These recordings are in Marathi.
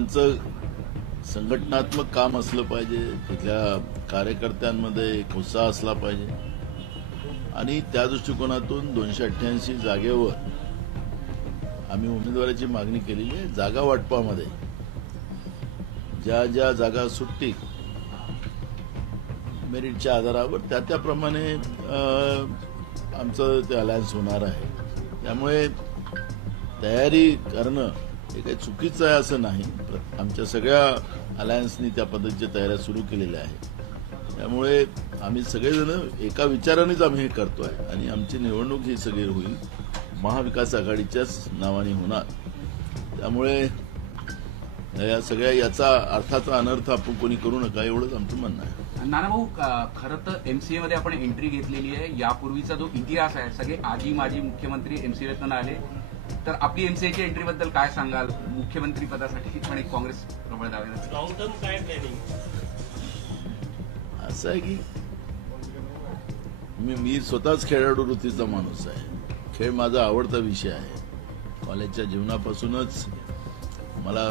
त्यांचं संघटनात्मक काम असलं पाहिजे तिथल्या कार्यकर्त्यांमध्ये एक उत्साह असला पाहिजे. आणि त्या दृष्टिकोनातून दोनशे अठ्ठ्याऐंशी जागेवर आम्ही उमेदवाराची मागणी केलेली आहे जागा वाटपामध्ये. ज्या ज्या जागा सुटतील मेरिटच्या आधारावर त्या त्याप्रमाणे आमचं ते अलायन्स होणार आहे. त्यामुळे तयारी करणं हे काही चुकीचं आहे असं नाही आमच्या सगळ्या अलायन्सनी त्या पद्धतीच्या तयाऱ्या सुरू केलेल्या आहेत. त्यामुळे आम्ही सगळेजण एका विचारानेच आम्ही हे करतोय आणि आमची निवडणूक ही सगळी होईल. महाविकास आघाडीच्याच नावाने होणार. त्यामुळे या सगळ्या याचा अर्थाचा अनर्थ आपण कोणी करू नका एवढंच आमचं म्हणणं आहे. नानाभाऊ खरं तर एमसीए मध्ये आपण एंट्री घेतलेली आहे. यापूर्वीचा जो इतिहास आहे सगळे आजी माजी मुख्यमंत्री एमसीएतून आले. तर आपली एमसीएच्या एंट्री बद्दल काय सांगाल? मुख्यमंत्री पदासाठी पण एक काँग्रेस प्रबळ दावेदार लॉंग टर्म काय प्लॅनिंग असं आहे की मी मी स्वतःच खेळाडू वृत्तीचा माणूस आहे. खेळ माझा आवडता विषय आहे. कॉलेजच्या जीवनापासूनच मला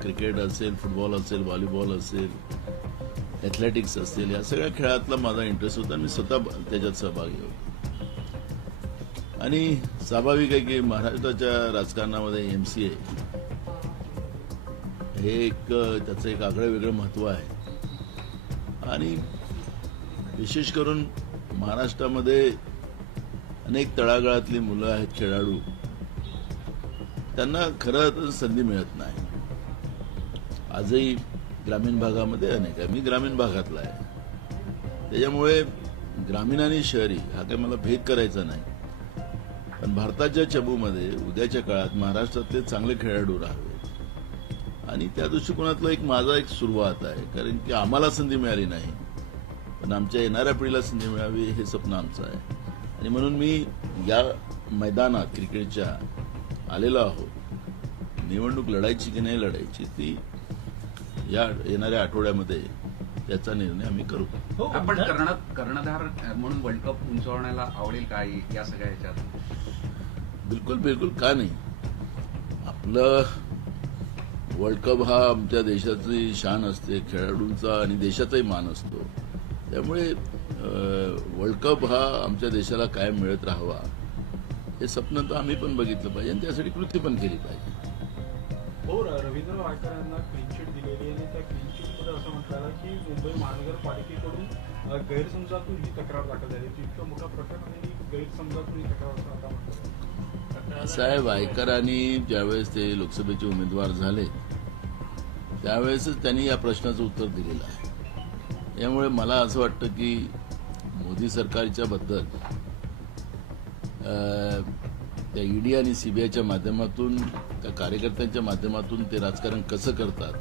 क्रिकेट असेल फुटबॉल असेल व्हॉलीबॉल असेल ॲथलेटिक्स असेल या सगळ्या खेळातला माझा इंटरेस्ट होता मी स्वतः त्याच्यात सहभागी होतो. आणि स्वाभाविक आहे की महाराष्ट्राच्या राजकारणामध्ये एम सी ए हे एक त्याचं एक आगळं वेगळं महत्त्व आहे. आणि विशेष करून महाराष्ट्रामध्ये अनेक तळागाळातली मुलं आहेत खेळाडू. त्यांना खरं तर संधी मिळत नाही. आजही ग्रामीण भागामध्ये अनेक आहे. मी ग्रामीण भागातला आहे. त्याच्यामुळे ग्रामीण आणि शहरी हा काही मला भेद करायचा नाही. पण भारताच्या चबूमध्ये उद्याच्या काळात महाराष्ट्रातले चांगले खेळाडू राहावे. आणि त्या दृष्टिकोनातला एक माझा एक सुरुवात आहे. कारण की आम्हाला संधी मिळाली नाही. पण आमच्या येणाऱ्या पिढीला संधी मिळावी हे स्वप्न आमचं आहे. आणि म्हणून मी या मैदानात क्रिकेटच्या आलेलो आहोत. निवडणूक लढायची की नाही लढायची ती या येणाऱ्या आठवड्यामध्ये त्याचा निर्णय आम्ही करू. हो आपण कर्ण कर्णधार म्हणून वर्ल्ड कप उंचावण्याला आवडेल काय या सगळ्या ह्याच्यात? बिलकुल बिलकुल का नाही? आपलं वर्ल्ड कप हा आमच्या देशाची शान असते खेळाडूंचा आणि देशाचाही मान असतो. त्यामुळे वर्ल्ड कप हा आमच्या देशाला कायम मिळत राहावा हे स्वप्न तर आम्ही पण बघितलं पाहिजे आणि त्यासाठी कृती पण केली पाहिजे. हो रवींद्र वायकर यांना क्लीन चिट दिलेली आहे आणि त्या क्लीन चिटमध्ये असं म्हटलं की मुंबई महानगरपालिकेकडून गैरसमजातून ही तक्रार दाखल झाली. इतकं मोठं प्रकरण आणि गैरसमजातून ही तक्रार असं साहेब आहे वायकरांनी ज्यावेळेस ते लोकसभेचे उमेदवार झाले त्यावेळेसच त्यांनी या प्रश्नाचं उत्तर दिलेलं आहे. यामुळे मला असं वाटतं की मोदी सरकारच्या बद्दल अं, त्या ईडी आणि सीबीआयच्या माध्यमातून त्या कार्यकर्त्यांच्या माध्यमातून ते राजकारण कसं करतात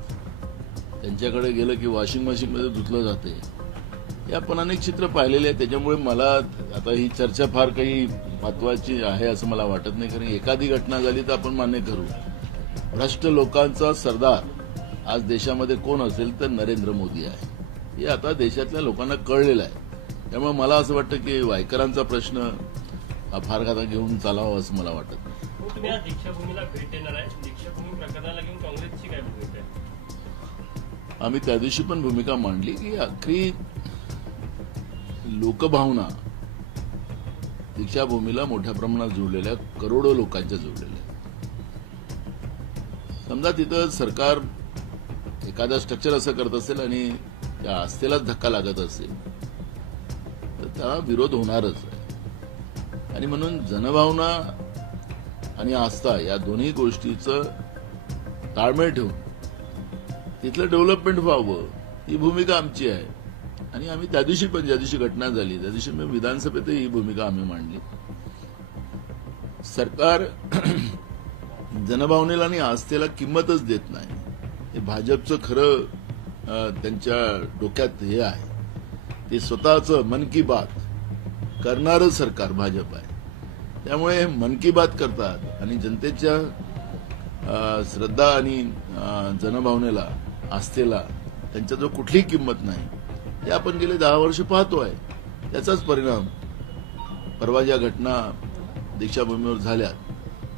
त्यांच्याकडे गेलं की वॉशिंग मशीनमध्ये धुतलं जाते. हे आपण अनेक चित्र पाहिलेले आहे त्याच्यामुळे मला आता ही चर्चा फार काही महत्वाची आहे असं मला वाटत नाही. कारण एखादी घटना झाली तर आपण मान्य करू. भ्रष्ट लोकांचा सरदार आज देशामध्ये कोण असेल तर नरेंद्र मोदी आहे. हे आता देशातल्या लोकांना कळलेलं आहे. त्यामुळे मला असं वाटतं की वायकरांचा प्रश्न हा फार आता घेऊन चालावा असं मला वाटत नाही. आम्ही त्या दिवशी पण भूमिका मांडली की आखरी लोकभावना दीक्षाभूमीला मोठ्या प्रमाणात जुळलेल्या करोडो लोकांच्या जुळलेल्या समजा तिथं सरकार एखादा स्ट्रक्चर असं करत असेल आणि त्या आस्थेलाच धक्का लागत असेल तर त्याला विरोध होणारच आहे. आणि म्हणून जनभावना आणि आस्था या दोन्ही गोष्टीचं ताळमेळ ठेवून तिथलं डेव्हलपमेंट व्हावं ही भूमिका आमची आहे. आणि आम्ही त्या दिवशी पण ज्या दिवशी घटना झाली त्या दिवशी मी विधानसभेतही ही भूमिका आम्ही मांडली. सरकार जनभावनेला आणि आस्थेला किंमतच देत नाही. हे भाजपचं खरं त्यांच्या डोक्यात हे आहे. ते स्वतःचं मन की बात करणारं सरकार भाजप आहे. त्यामुळे मन की बात करतात आणि जनतेच्या श्रद्धा आणि जनभावनेला आस्थेला त्यांच्या जो कुठलीही किंमत नाही. हे आपण गेले दहा वर्ष पाहतोय. त्याचाच परिणाम परवा ज्या घटना दीक्षाभूमीवर झाल्या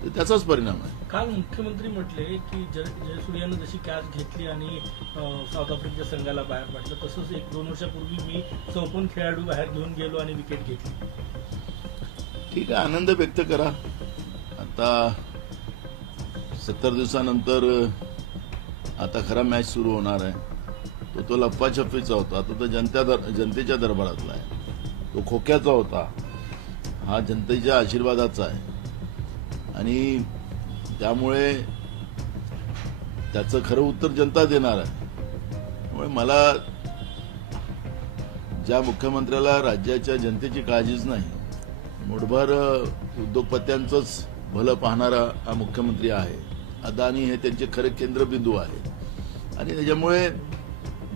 तर त्याचाच परिणाम आहे. काल मुख्यमंत्री म्हटले की जय जयसूर्यानं जशी कॅच घेतली आणि साऊथ आफ्रिकेच्या संघाला बाहेर पाडलं तसंच एक दोन वर्षापूर्वी मी चौपन्न खेळाडू बाहेर घेऊन गेलो आणि विकेट घेतली. ठीक आहे आनंद व्यक्त करा. आता सत्तर दिवसानंतर आता खरा मॅच सुरू होणार आहे. तो लप्पाछप्पीचा होता. आता तो जनता दर जनतेच्या दरबारातला आहे. तो खोक्याचा होता. हा जनतेच्या आशीर्वादाचा आहे. आणि त्यामुळे त्याचं खरं उत्तर जनता देणार आहे. त्यामुळे मला ज्या मुख्यमंत्र्याला राज्याच्या जनतेची काळजीच नाही मुठभर उद्योगपत्यांचंच भलं पाहणारा हा मुख्यमंत्री आहे. अदानी हे त्यांचे खरे केंद्रबिंदू आहे. आणि त्याच्यामुळे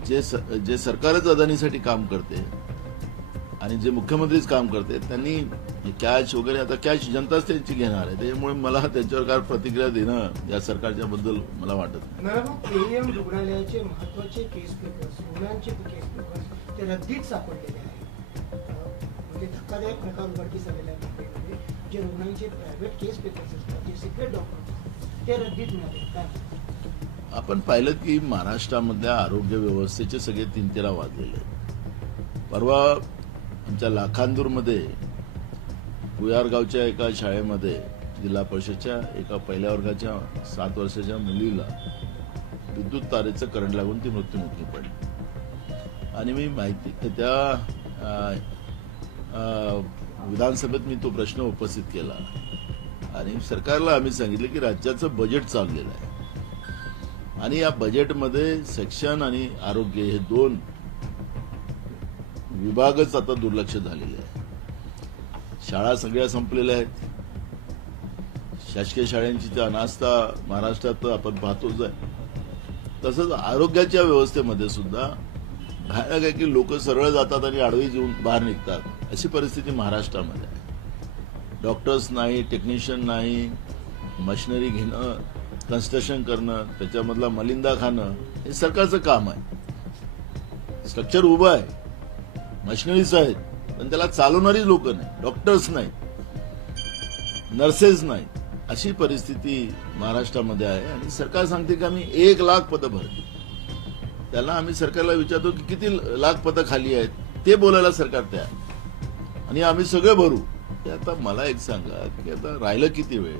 जे स- जे सरकारच अदानीसाठी काम करते आणि जे मुख्यमंत्रीच काम करते त्यांनी कॅश वगैरे आता कॅश जनताच त्यांची घेणार आहे. त्याच्यामुळे मला त्यांच्यावर काय प्रतिक्रिया देणं या सरकारच्या बद्दल मला वाटत नाही. रुग्णालयाचे महत्त्वाचे केस पेपर्स रुग्णांचे केस पेपर्स ते रद्दीत सापडलेले आहेत. म्हणजे धक्कादायक प्रकार उघडकीस आलेला आहे जे रुग्णांचे प्रायव्हेट केस पेपर्स असतात जे सिक्रेट डॉक्टर ते रद्दीत मिळाले काय आपण पाहिलं की महाराष्ट्रामधल्या आरोग्य व्यवस्थेचे सगळे तीन तेरा वाजलेले परवा आमच्या लाखांदूरमध्ये भुयारगावच्या एका शाळेमध्ये जिल्हा परिषदच्या एका पहिल्या वर्गाच्या सात वर्षाच्या मुलीला विद्युत तारेचं करंट लागून ती मृत्युमुखी पडली. आणि मी माहिती त्या विधानसभेत मी तो प्रश्न उपस्थित केला. आणि सरकारला आम्ही सांगितलं की राज्याचं बजेट चाललेलं आहे. आणि या बजेटमध्ये शिक्षण आणि आरोग्य हे दोन विभागच आता दुर्लक्ष झालेले आहे शाळा सगळ्या संपलेल्या आहेत. शासकीय शाळांची त्या अनास्था महाराष्ट्रात आपण पाहतोच आहे. तसंच आरोग्याच्या व्यवस्थेमध्ये सुद्धा भयानक आहे की लोक सरळ जातात आणि आडवी येऊन बाहेर निघतात अशी परिस्थिती महाराष्ट्रामध्ये आहे. डॉक्टर्स नाही टेक्निशियन नाही मशिनरी घेणं कन्स्ट्रक्शन करणं त्याच्यामधला मलिंदा खाणं हे सरकारचं काम आहे. स्ट्रक्चर उभं आहे. मशिनरीज आहेत पण त्याला चालवणारी लोक नाही डॉक्टर्स नाहीत नर्सेस नाही. अशी परिस्थिती महाराष्ट्रामध्ये आहे आणि सरकार सांगते की आम्ही एक लाख पदं भरली. त्याला आम्ही सरकारला विचारतो की किती लाख पदं खाली आहेत ते बोलायला सरकार तयार आणि आम्ही सगळे भरू. ते आता मला एक सांगा की आता राहिलं किती वेळ?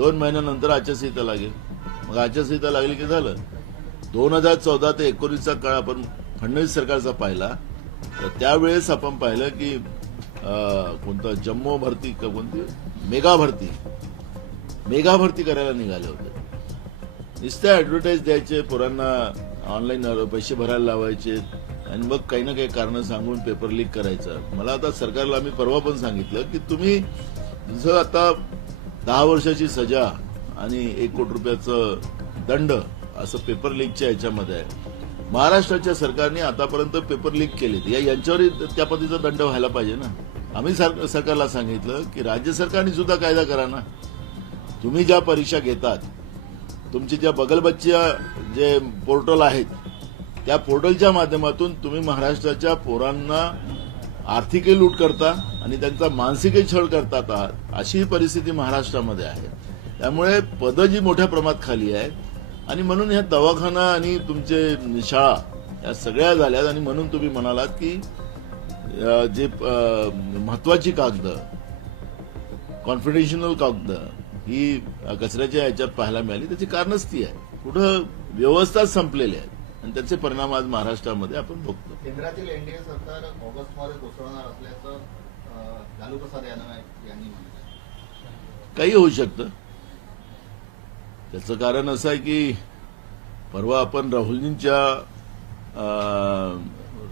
दोन महिन्यानंतर आचारसंहिता लागेल. मग आचारसंहिता लागली की झालं? दोन हजार चौदा ते एकोणीसचा काळ आपण फडणवीस सरकारचा पाहिला तर त्यावेळेस आपण पाहिलं की कोणता कोणतं जम्मू भरती का कोणती? मेगा भरती. मेगा भरती करायला निघाले होते. नुसत्या ऍडव्हर्टाईज द्यायचे पोरांना ऑनलाईन पैसे भरायला लावायचे आणि मग काही ना काही कारणं सांगून पेपर लीक करायचं. मला आता सरकारला आम्ही परवा पण सांगितलं की तुम्ही जसं आता दहा वर्षाची सजा आणि एक कोटी रुपयाचं दंड असं पेपर लीकच्या याच्यामध्ये आहे. महाराष्ट्राच्या सरकारने आतापर्यंत पेपर लीक केलेत. या यांच्यावरही त्या पद्धतीचा दंड व्हायला पाहिजे ना. आम्ही सर- सरकारला सांगितलं की राज्य सरकारने सुद्धा कायदा करा ना. तुम्ही ज्या परीक्षा घेतात तुमची ज्या बगलबच्च्या जे पोर्टल आहेत त्या पोर्टलच्या माध्यमातून तुम्ही महाराष्ट्राच्या पोरांना आर्थिकही लूट करता आणि त्यांचा मानसिकही छळ करतात आहात अशी परिस्थिती महाराष्ट्रामध्ये आहे. त्यामुळे पदं जी मोठ्या प्रमाणात खाली आहेत आणि म्हणून ह्या दवाखाना आणि तुमचे शाळा या सगळ्या झाल्यात आणि म्हणून तुम्ही म्हणालात की जे महत्वाची कागद कॉन्फिडेन्शियल कागद ही कचऱ्याच्या ह्याच्यात पाहायला मिळाली. त्याची कारणच ती आहे. कुठं व्यवस्थाच संपलेली आहे. आणि त्याचे परिणाम आज महाराष्ट्रामध्ये आपण बघतो. केंद्रातील एनडीए सरकार ऑगस्टमध्ये कोसळणार असल्याचं लालू प्रसाद यादव यांनी काही होऊ शकतं. त्याचं कारण असं आहे की परवा आपण राहुलजींच्या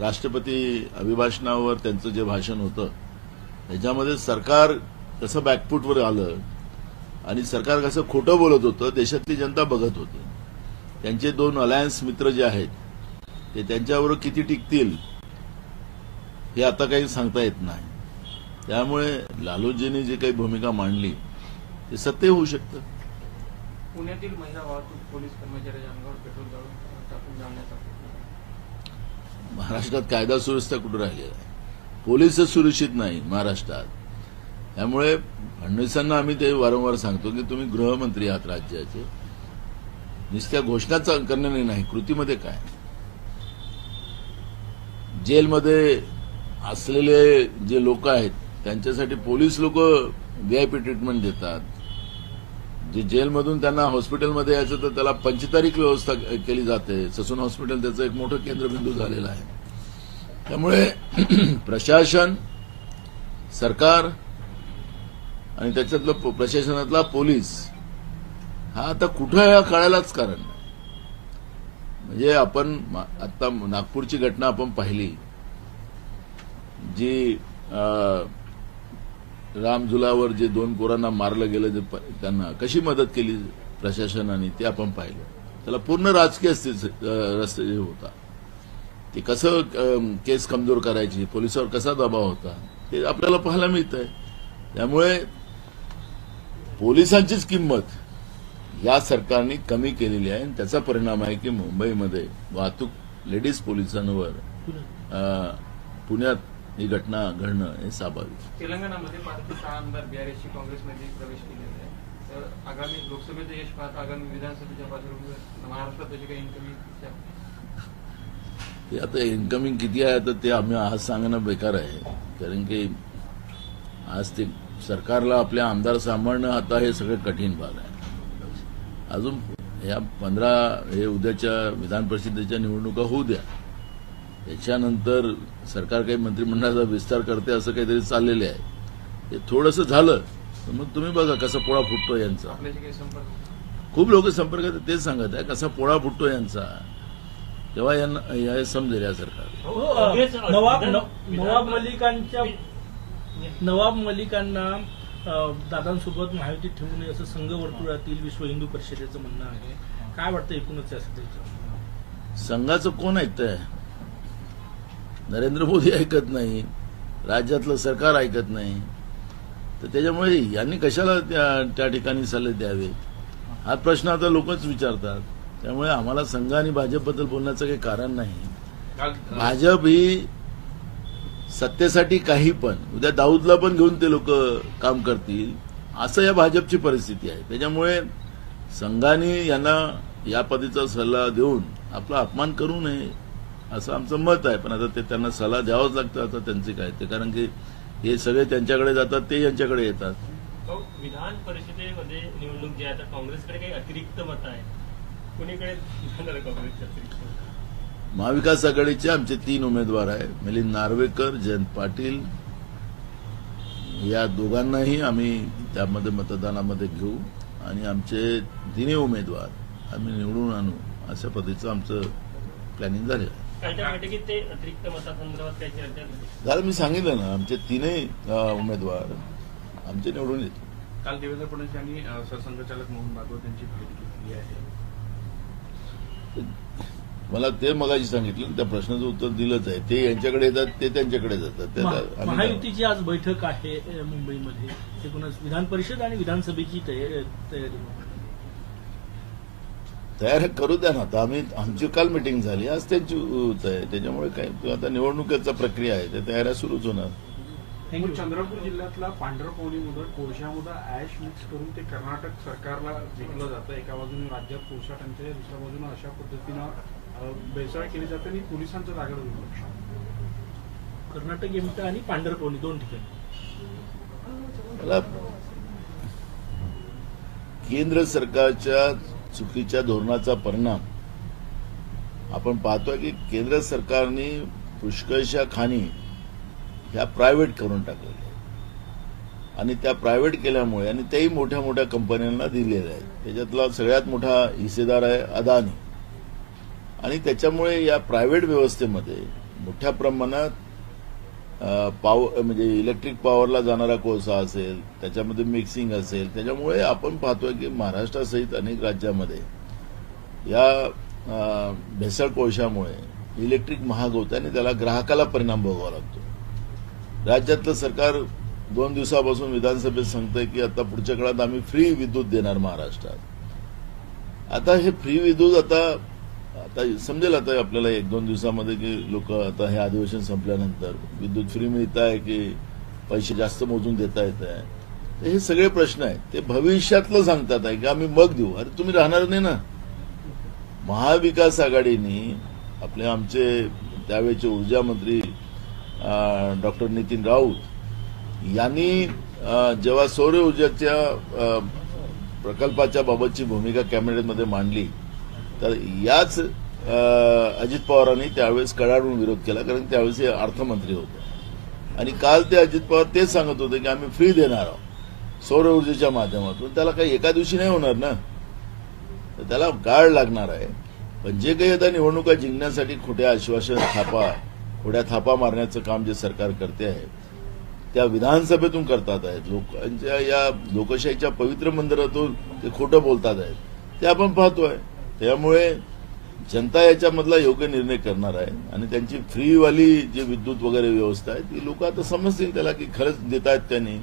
राष्ट्रपती अभिभाषणावर त्यांचं जे भाषण होतं त्याच्यामध्ये सरकार कसं बॅकफूटवर आलं आणि सरकार कसं खोटं बोलत होतं देशातली जनता बघत होती. त्यांचे दोन अलायन्स मित्र जे आहेत ते त्यांच्याबरोबर किती टिकतील हे आता काही सांगता येत नाही. त्यामुळे लालूजींनी जी काही भूमिका मांडली ते सत्य होऊ शकतं. पुण्यातील महिला वाहतूक पोलीस कर्मचाऱ्याच्या अंगावर पेट्रोल टाकून महाराष्ट्रात कायदा सुव्यवस्था कुठं राहिलेला आहे? पोलीसच सुरक्षित नाही महाराष्ट्रात. त्यामुळे फडणवीसांना आम्ही ते वारंवार सांगतो की तुम्ही गृहमंत्री आहात राज्याचे. नुसत्या घोषणाच करण्याने नाही कृतीमध्ये काय? जेलमध्ये असलेले जे लोक आहेत त्यांच्यासाठी पोलीस लोक व्हीआयपी ट्रीटमेंट देतात. जे जेलमधून त्यांना हॉस्पिटलमध्ये यायचं तर त्याला पंचतारीख व्यवस्था केली जाते. ससून हॉस्पिटल त्याचं एक मोठं केंद्रबिंदू झालेलं आहे. त्यामुळे प्रशासन सरकार आणि त्याच्यातलं प्रशासनातला पोलीस हा आता कुठं या कळायलाच कारण म्हणजे आपण आता नागपूरची घटना आपण पाहिली जी अं, रामझुलावर जे दोन पोरांना मारलं गेलं त्यांना कशी मदत केली प्रशासनाने ते आपण पाहिलं. त्याला पूर्ण राजकीय रस्ते होता. ते कसं केस कमजोर करायची पोलिसावर कसा दबाव होता ते आपल्याला पाहायला मिळत आहे त्यामुळे पोलिसांचीच किंमत या सरकारने कमी केलेली आहे. आणि त्याचा परिणाम आहे की मुंबईमध्ये वाहतूक लेडीज पोलिसांवर पुण्यात ही घटना घडणं हे स्वाभाविक तेलंगणामध्ये सहा आमदार बीआरएसची काँग्रेसमध्ये प्रवेश केलेले आहे. तर आगामी लोकसभेचं यश पाहता आगामी विधानसभेच्या पार्श्वभूमीवर महाराष्ट्रात त्याची काही इन्कमिंग ते आता इन्कमिंग किती आहे तर ते आम्ही आज सांगणं बेकार आहे. कारण की आज ते सरकारला आपल्या आमदार सांभाळणं आता हे सगळं कठीण भाग आहे. अजून या पंधरा हे उद्याच्या विधान परिषदेच्या निवडणुका होऊ द्या. त्याच्यानंतर सरकार काही मंत्रिमंडळाचा विस्तार करते असं काहीतरी चाललेले आहे. ते थोडंसं झालं तर मग तुम्ही बघा कसा पोळा फुटतो यांचा. संपर्क? खूप लोक संपर्कात आहेत, तेच सांगत आहे कसा पोळा फुटतो यांचा. तेव्हा यांना या समजेल या सरकार. हो, अ, नवाब मलिकांच्या नवाब मलिकांना दादांसोबत महायुतीत ठेवू नये असं संघ वर्तुळातील विश्व हिंदू परिषदेचं म्हणणं आहे. काय वाटतं एकूणच या सगळ्याचं संघाचं कोण ऐकतंय नरेंद्र मोदी ऐकत नाही. राज्यातलं सरकार ऐकत नाही. तर त्याच्यामुळे यांनी कशाला त्या त्या ठिकाणी सल्ले द्यावे? हा प्रश्न आता लोकच विचारतात. त्यामुळे आम्हाला संघ आणि भाजपबद्दल बोलण्याचं काही कारण नाही. भाजप ही सत्तेसाठी काही पण. उद्या दाऊदला पण घेऊन ते लोक काम करतील. असं या भाजपची परिस्थिती आहे. त्याच्यामुळे संघाने यांना या पदीचा सल्ला देऊन आपला अपमान करू नये असं आमचं मत आहे. पण आता ते त्यांना सल्ला द्यावाच लागतं आता त्यांचे काय ते. कारण की हे सगळे त्यांच्याकडे जातात ते यांच्याकडे येतात. विधान परिषदेमध्ये निवडणूक जी आहे काँग्रेसकडे काही अतिरिक्त मत आहे. कुणीकडे काँग्रेसच्या अतिरिक्त? महाविकास आघाडीचे आमचे तीन उमेदवार आहे मिलिंद नार्वेकर जयंत पाटील. या दोघांनाही आम्ही त्यामध्ये मतदानामध्ये घेऊ. आणि आमचे तिन्ही उमेदवार आम्ही निवडून आणू अशा पद्धतीचं आमचं प्लॅनिंग झालेलं आहे. झाली. झालं मी सांगितलं ना आमचे तीनही उमेदवार आमचे निवडून येतील. काल देवेंद्र फडणवीस यांनी सरसंघचालक मोहन भागवत यांची भेट घेतली आहे. मला ते मगाशी सांगितलं त्या प्रश्नाचं उत्तर दिलंच आहे. ते यांच्याकडे येतात ते त्यांच्याकडे जातात. ते महायुतीची आज बैठक आहे मुंबईमध्ये. एकूणच विधान परिषद आणि विधानसभेची तयारी तयारी तयार करू द्या ना. आता आम्ही आमची काल मिटिंग झाली. आज त्यांची होत आहे त्याच्यामुळे काय तो आता निवडणुकीचा प्रक्रिया आहे. त्या तयाऱ्या सुरूच होणार. चंद्रपूर जिल्ह्यातला पांढरपवणीमध्ये कोळशामध्ये ऍश मिक्स करून ते कर्नाटक सरकारला विकलं जातं. एका बाजूने राज्यात कोळसा टंचाई दुसऱ्या बाजूने अशा पद्धतीनं भेसळ केली जाते आणि पोलिसांचं दुर्लक्ष कर्नाटक एमटा आणि पांढरपवणी दोन ठिकाणी. मला केंद्र सरकारच्या चुकीच्या धोरणाचा परिणाम आपण पाहतोय की केंद्र सरकारने पुष्कळशा खाणी ह्या प्रायव्हेट करून टाकलेल्या आहेत. आणि त्या प्रायव्हेट केल्यामुळे आणि तेही मोठ्या मोठ्या कंपन्यांना दिलेल्या आहेत. त्याच्यातला सगळ्यात मोठा हिस्सेदार आहे अदानी. आणि त्याच्यामुळे या प्रायव्हेट व्यवस्थेमध्ये मोठ्या प्रमाणात पॉवर म्हणजे इलेक्ट्रिक पॉवरला जाणारा कोळसा असेल त्याच्यामध्ये मिक्सिंग असेल त्याच्यामुळे आपण पाहतोय की महाराष्ट्रासहित अनेक राज्यामध्ये या भेसळ कोळशामुळे इलेक्ट्रिक महाग होतं आणि त्याला ग्राहकाला परिणाम भोगावा लागतो. राज्यातलं सरकार दोन दिवसापासून विधानसभेत सांगतंय की आता पुढच्या काळात आम्ही फ्री विद्युत देणार महाराष्ट्रात. आता हे फ्री विद्युत आता आता समजेल आता आपल्याला एक दोन दिवसामध्ये की लोक आता हे अधिवेशन संपल्यानंतर विद्युत फ्री मिळत आहे की पैसे जास्त मोजून देता येत आहे? हे सगळे प्रश्न आहेत. ते भविष्यातलं सांगतात आहे की आम्ही मग देऊ. अरे तुम्ही राहणार नाही ना. महाविकास आघाडीने आपले आमचे त्यावेळेचे ऊर्जा मंत्री डॉक्टर नितीन राऊत यांनी जेव्हा सौर ऊर्जेच्या प्रकल्पाच्या बाबतची भूमिका कॅबिनेटमध्ये मांडली तर याच अजित पवारांनी त्यावेळेस कडाडून विरोध केला कारण त्यावेळेस हे अर्थमंत्री होते. आणि काल ते अजित पवार तेच सांगत होते की आम्ही फ्री देणार आहोत. सौर ऊर्जेच्या माध्यमातून. त्याला काही एका दिवशी नाही होणार ना? तर त्याला गाळ लागणार आहे. पण जे काही आता निवडणुका जिंकण्यासाठी खोट्या आश्वासन थापा खोट्या थापा मारण्याचं काम जे सरकार करते आहे त्या विधानसभेतून करतात आहेत. लोकांच्या या लोकशाहीच्या पवित्र मंदिरातून ते खोटं बोलतात आहेत. ते आपण पाहतोय. त्यामुळे जनता याच्यामधला योग्य निर्णय करणार आहे आणि त्यांची फ्रीवाली जी विद्युत वगैरे व्यवस्था आहे ती लोक आता समजतील त्याला की खरंच देत आहेत त्यांनी